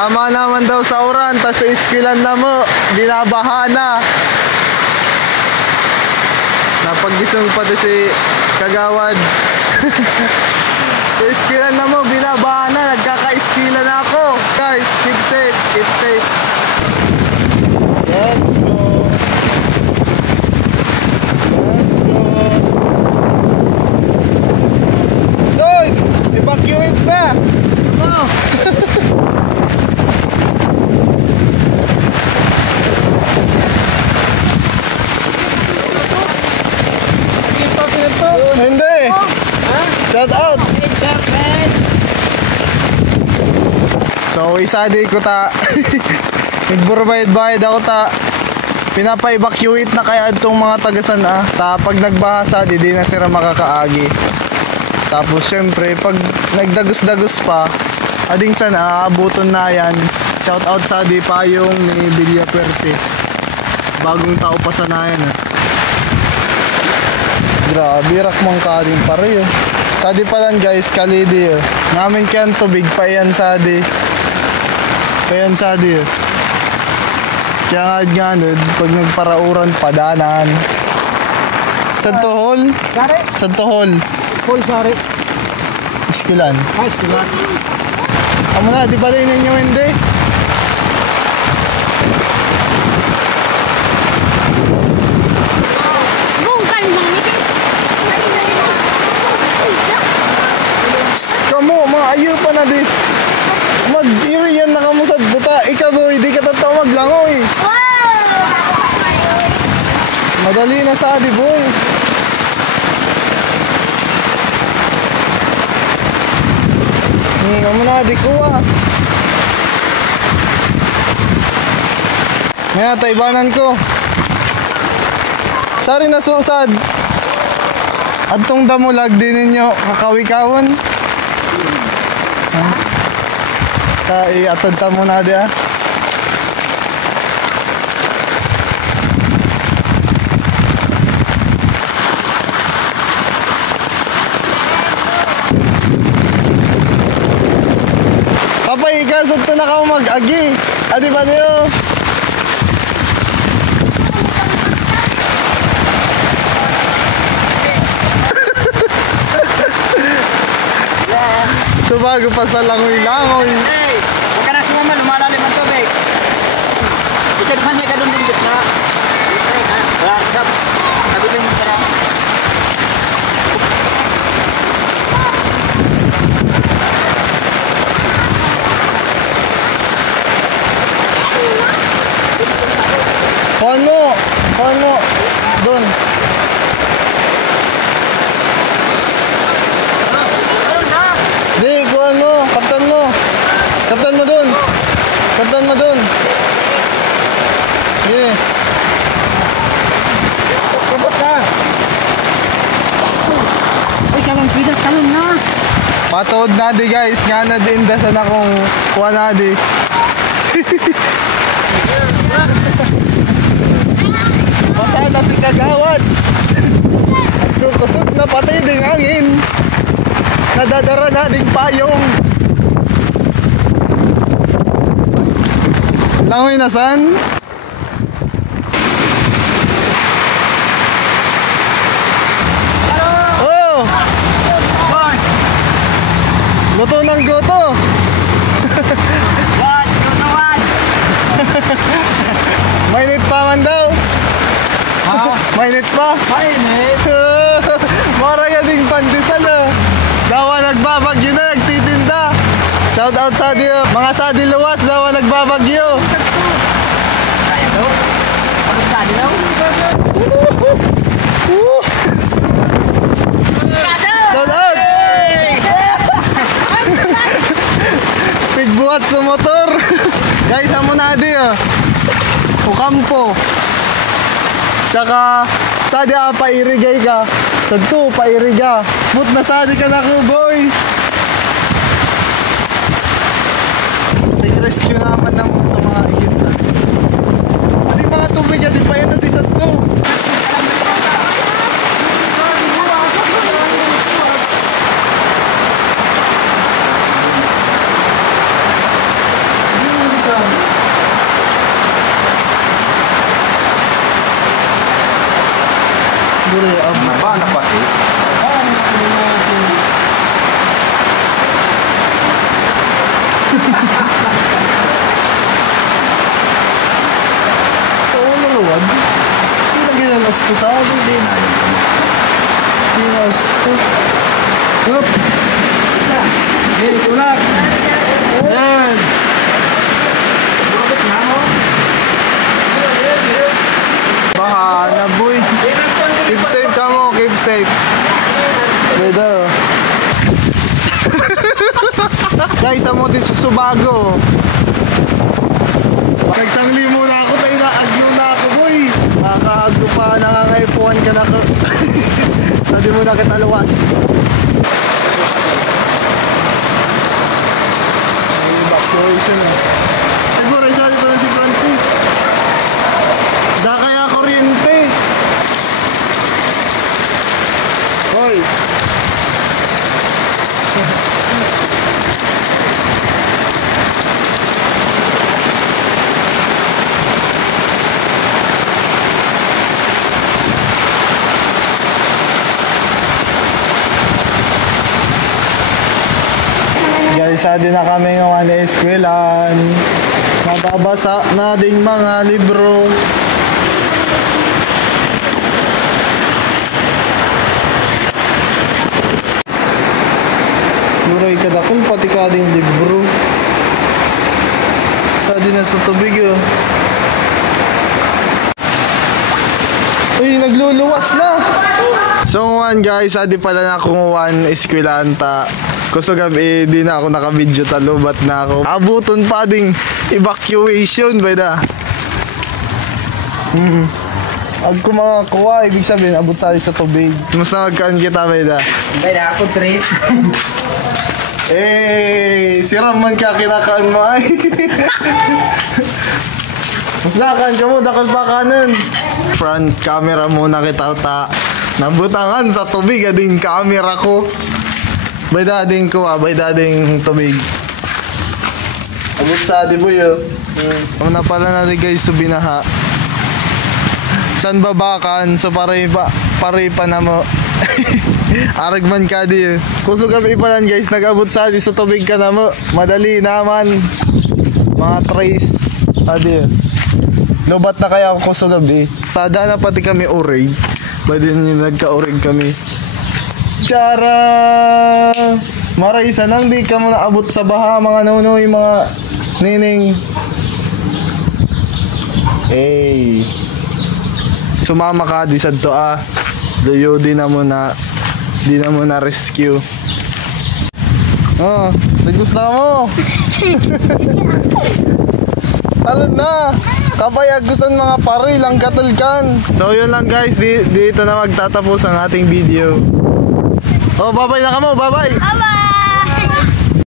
Tama naman daw sa uran, tas sa iskilan na mo, binabaha na. Napaggisong pa to si Kagawad. Sa iskilan na mo, binabaha na, nagkaka-iskilan na ako. Guys, keep safe, keep safe. Let's go. Let's go. Doy, evacuate na. Oh. Hindi. Shout out. So isa di ko ta. Nagburbayad-bayad ako ta. Pinapa-evacuate na kaya itong mga tagasan ta pag nagbaha di na sila makakaagi. Tapos syempre pag nagdagos-dagos pa, ading sana aabuton na yan. Shout out sa di payong ni Villa Puerte. Bagong tao pa sana yan. Grabe, rakmang kaling pare yun. Sadi pa lang guys, kalidi yun. Namin kyan tubig pa yan sadi. Payan sadi yun. Kaya nga nun, pag nagparauran, padanan. Santohol? Sari? Santohol. Full sari. Iskilan. Iskilan. Amo na, di ba rin ninyo hindi? Kamu, maayo pa na di. Mag-iriyan na kamo sa duta. Ikaw boy, di ka tatawag lang oy. Madali na sa adi boy. Kamu na di kuha. Ngayon, taibanan ko. Sari na susad. Atong damulag din ninyo kakawikawan. Atad ta muna di Papay, ikasot na ka mag-agi. Adi ba niyo? So bago pa sa langoy-langoy. Hey, huwag ka na sumaman, lumalalim ang tubig. Ito naman niya ka doon din na. Wala ka. Sabi ko yung para. Kuhan mo. Doon. Di, kuhan mo. Kaptan mo. Kaptan mo dun. Kaptan mo dun. Di. Kapot ka. Uy, kalong na. Patuod na di guys. Nga na di indasan akong kuha na di. Masana si Kagawad. Kukusot na pati ding angin. Nadadara na ding payong. Langoy na san? Oh! Luto ng goto. Mainit pa man daw. Mainit pa? Mainit. Mara ka ding pandesal Dawa nagbabagyo na, nagtitinda. Shout out sa di, mga sadi luwas, dawa nagbabagyo. Kaya daw? Ano sadi daw? Shout out! Pigbuhat sa motor. Guys, amo na di Ukampo. Tsaka sadi pairigay ka. Tagto pairiga. But na sadi ka na ko boy. Nag-rescue naman ng sa mga ikinsan. Adi mga tubig adi pa yan adi sa to. to sa akin. Hindi na. Tinas to. Yup. Hey, tulak. Yan. Bakit nga mo? Bahana boy. Keep safe ka mo, keep safe. Pwede. Guys, amutin sa Subago. Nagsangli muna ako tayo na agno na ako boy. Nakakaagno pa, nakakaipuan ka na ko. Sabi mo na katalawas. Evacuation eh. Siguro isa dito na si Francis. Da kaya kuryente. Hoy. Guys, din na kami ng mga eskwelan. Nababasa na ding mga libro. Suray kadakol, pati ka ding libro. Din na sa tubig oh. Uy, nagluluwas na. So one guys, adi pala na akong one eskwelanta. Kusog gabi, di na ako naka-video talubat na ako. Abuton pa ding evacuation, bayda. Ag ko mga kuha, ibig sabihin, abot sa tubig. Mas nagkaan kita, bayda. Bayda ako trip. Eh, siram man ka kinakaan mo ay. Mas nakaan ka mo, dakal pa kanan. Front camera muna kita ta. Nabutangan sa tubig, ading camera ko. Bay dading ko bay dading tubig. Abot sa adi boy oh. Una pala natin guys so binaha. San babakan so pare pa na mo. Aragman ka di. Kusog kami palan guys nag-abot sa adi so tubig ka na mo. Madali naman. Mga trace. Adi. Lobat na kaya ako kusog gabi. Tada na pati kami urig. Ba din yung nagka-urig kami. Tiyara! Maraysa nang di ka mo naabot sa baha mga nunoy, mga nining. Hey! Sumama ka di sa to ah. Doyo di na mo na rescue. Oh, regus na mo. Talon na. Kabayagusan mga pari lang katulkan. So yun lang guys, dito na magtatapos ang ating video. Oh, bye-bye na ka mo, bye-bye!